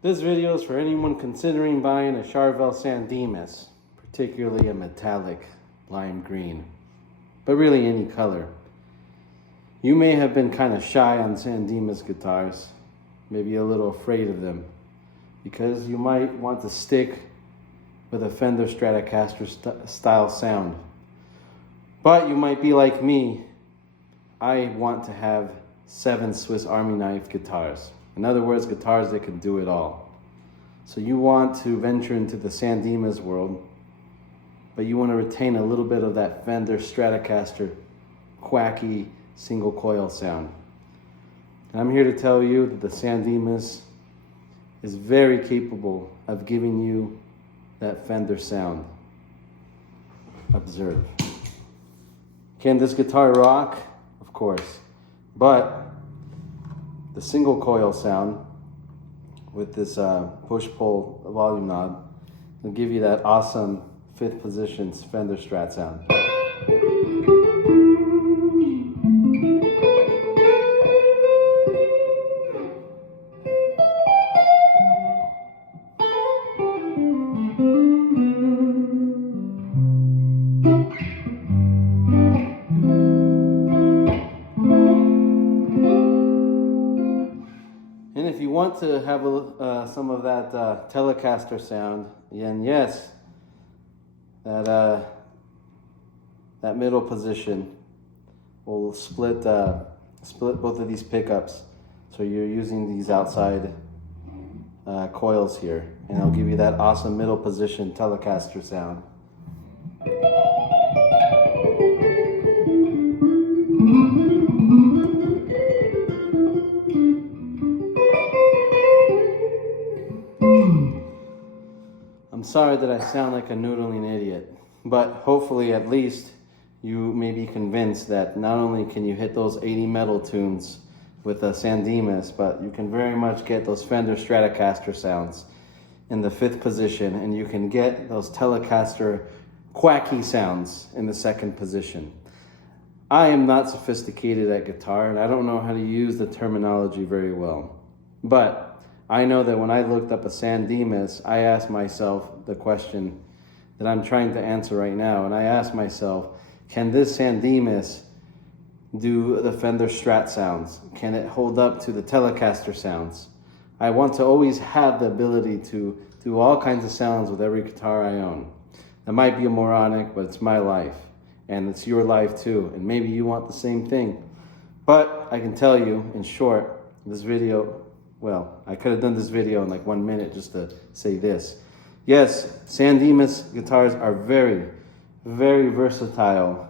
This video is for anyone considering buying a Charvel Dimas, particularly a metallic lime green, but really any color. You may have been kind of shy on Dimas guitars, maybe a little afraid of them, because you might want to stick with a Fender Stratocaster style sound. But you might be like me. I want to have 7 Swiss Army knife guitars. In other words, guitars that can do it all. So you want to venture into the Dimas world, but you want to retain a little bit of that Fender Stratocaster quacky single coil sound. And I'm here to tell you that the Dimas is very capable of giving you that Fender sound. Observe. Can this guitar rock? Of course. But the single coil sound with this push-pull volume knob will give you that awesome 5th position Fender Strat sound. And if you want to have some of that Telecaster sound, and yes, that middle position will split both of these pickups. So you're using these outside coils here, and it'll give you that awesome middle position Telecaster sound. I'm sorry that I sound like a noodling idiot, but hopefully at least you may be convinced that not only can you hit those 80 metal tunes with a Dimas, but you can very much get those Fender Stratocaster sounds in the 5th position, and you can get those Telecaster quacky sounds in the 2nd position. I am not sophisticated at guitar, and I don't know how to use the terminology very well, but I know that when I looked up a Dimas, I asked myself the question that I'm trying to answer right now, and I asked myself, can this Dimas do the Fender Strat sounds? Can it hold up to the Telecaster sounds? I want to always have the ability to do all kinds of sounds with every guitar I own. That might be a moronic, but it's my life. And it's your life too. And maybe you want the same thing. But I can tell you, in short, this video, well, I could have done this video in like 1 minute just to say this. Yes, San Dimas guitars are very, very versatile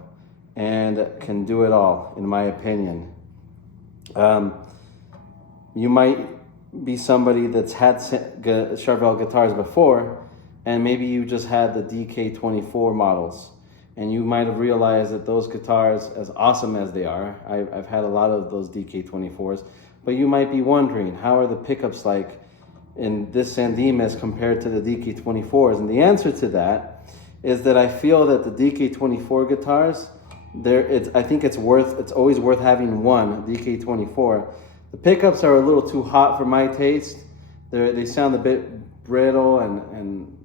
and can do it all, in my opinion. You might be somebody that's had Charvel guitars before, and maybe you just had the DK24 models, and you might have realized that those guitars, as awesome as they are, I've had a lot of those DK24s, but you might be wondering, how are the pickups like in this San Dimas compared to the DK24s? And the answer to that is that I feel that the DK24 guitars, I think it's always worth having one DK24. The pickups are a little too hot for my taste. They sound a bit brittle and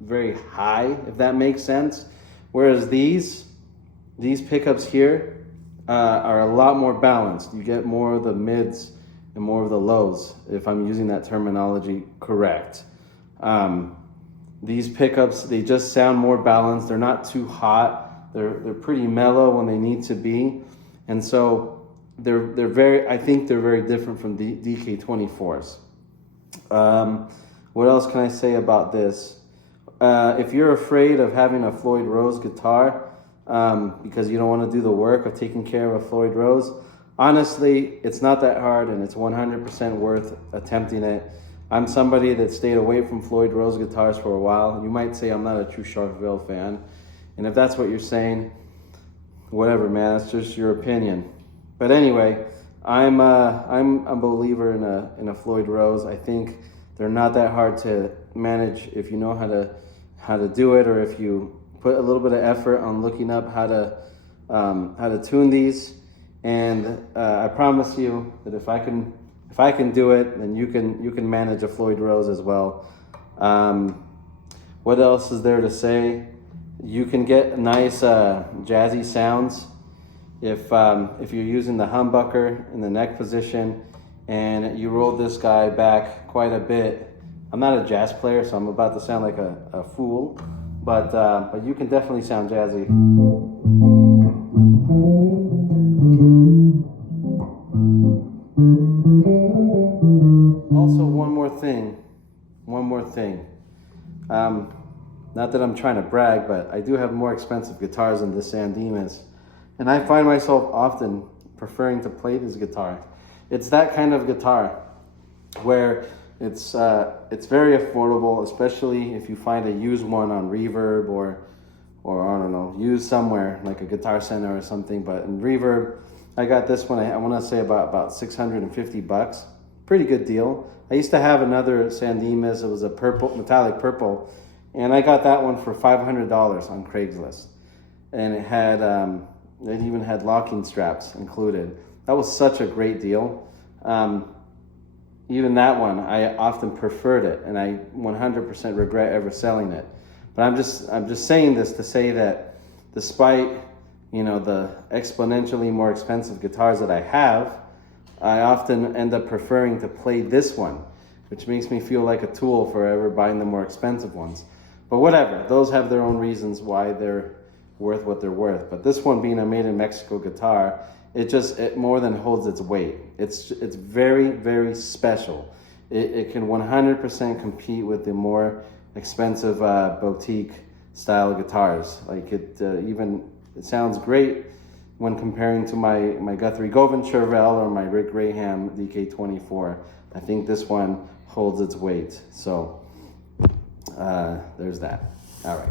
very high, if that makes sense. Whereas these pickups here are a lot more balanced. You get more of the mids and more of the lows, if I'm using that terminology correct. These pickups, they just sound more balanced. They're not too hot. They're pretty mellow when they need to be. And so I think they're very different from the DK24s. What else can I say about this? If you're afraid of having a Floyd Rose guitar because you don't want to do the work of taking care of a Floyd Rose, honestly, it's not that hard and it's 100% worth attempting it. I'm somebody that stayed away from Floyd Rose guitars for a while. You might say I'm not a true Charvel fan, and if that's what you're saying, whatever, man, it's just your opinion. But anyway, I'm a believer in a Floyd Rose. I think they're not that hard to manage if you know how to do it, or if you put a little bit of effort on looking up how to tune these. And I promise you that if I can do it, then you can manage a Floyd Rose as well. What else is there to say? You can get nice jazzy sounds if you're using the humbucker in the neck position and you roll this guy back quite a bit. I'm not a jazz player, so I'm about to sound like a fool, but you can definitely sound jazzy. Also, one more thing. Not that I'm trying to brag, but I do have more expensive guitars than this San Dimas. And I find myself often preferring to play this guitar. It's that kind of guitar where it's very affordable, especially if you find a used one on Reverb or I don't know, used somewhere like a Guitar Center or something. But in Reverb, I got this one, I want to say about 650 bucks. Pretty good deal. I used to have another San Dimas. It was a metallic purple, and I got that one for $500 on Craigslist. And it even had locking straps included. That was such a great deal. Even that one, I often preferred it, and I 100% regret ever selling it. But I'm just saying this to say that despite, you know, the exponentially more expensive guitars that I have, I often end up preferring to play this one, which makes me feel like a tool for ever buying the more expensive ones. But whatever, those have their own reasons why they're worth what they're worth. But this one being a made in Mexico guitar, it more than holds its weight. It's very, very special. It can 100% compete with the more expensive boutique style guitars. Like it sounds great when comparing to my Guthrie Govan Charvel or my Rick Graham DK24. I think this one holds its weight. So there's that. All right.